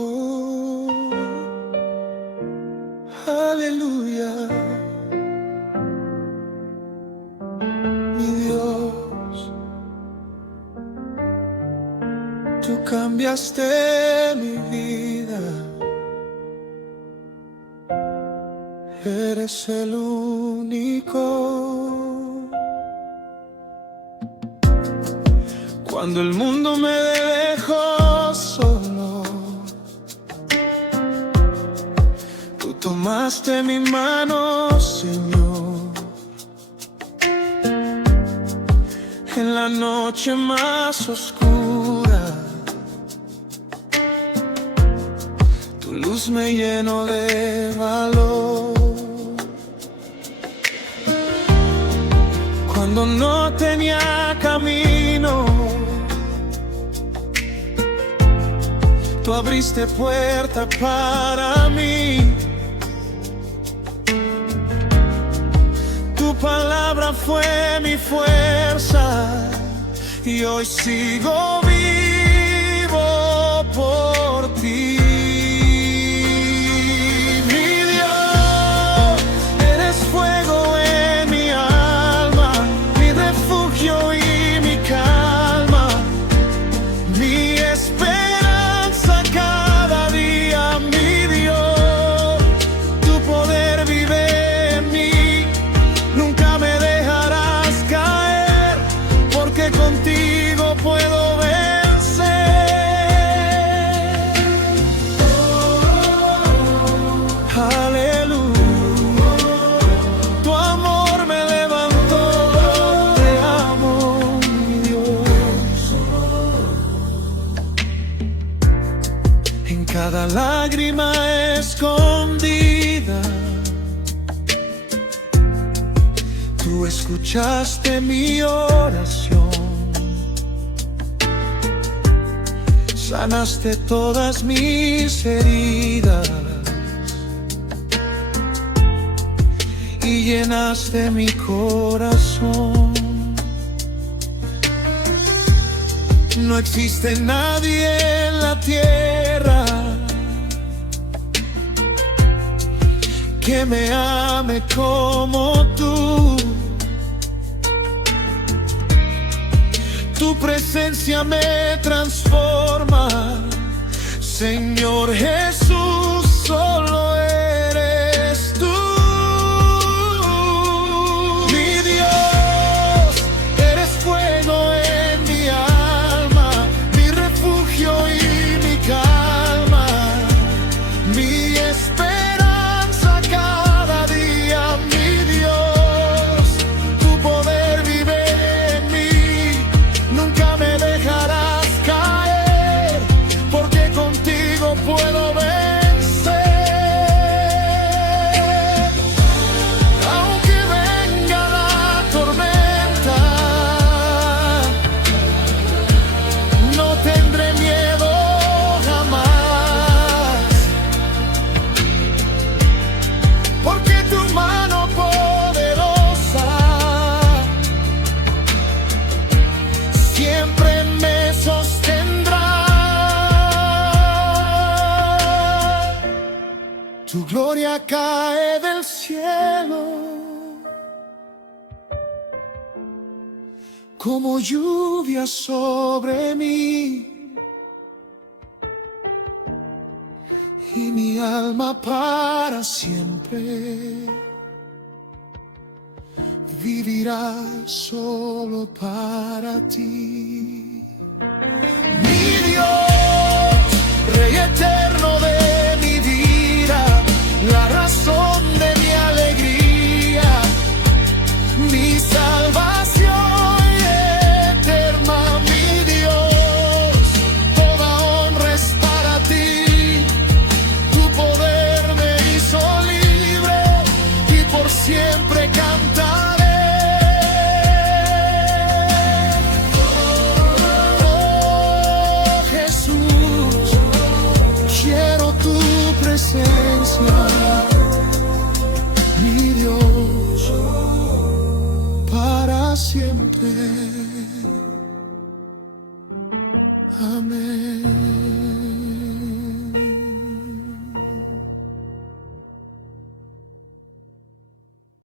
Oh, aleluya, mi Dios, tú cambiaste mi vida, eres el único. Cuando el mundo me dejó solo, tú tomaste mi mano, Señor. En la noche más oscura, tu luz me llenó de valor. Cuando no tenía camino, tú abriste puerta para mí. Tu palabra fue mi fuerza y hoy sigo vivo por ti. Mi Dios, eres fuego en mi alma, mi refugio y mi calma, mi esperanza cada día. Mi Dios, tu poder vive en mí, nunca me dejarás caer, porque contigo puedo vencer. Aleluya, tu amor me levantó, te amo, mi Dios. En cada lágrima escondida, tú escuchaste mi oración, sanaste todas mis heridas y llenaste mi corazón. No existe nadie en la tierra que me ame como tú. Tu presencia me transforma, Señor Jesús, solo eres tú. Mi Dios, eres fuego en mi alma, mi refugio y mi calma, mi esperanza cada día. Mi Dios, tu poder vive en mí, nunca me dejarás caer, porque contigo puedo vencer. Aunque venga la tormenta, no tendré miedo jamás, porque tu mano poderosa siempre me sostendrá. Tu gloria cae del cielo como lluvia sobre mí, y mi alma para siempre vivirá solo para ti. Mi Dios, Rey eterno de mi vida, la razón de mi alegría, mi salvación eterna. Mi Dios, toda honra es para ti, tu poder me hizo libre y por siempre cantaré. Oh Jesús, quiero tu presencia, mi Dios, para siempre. Amén.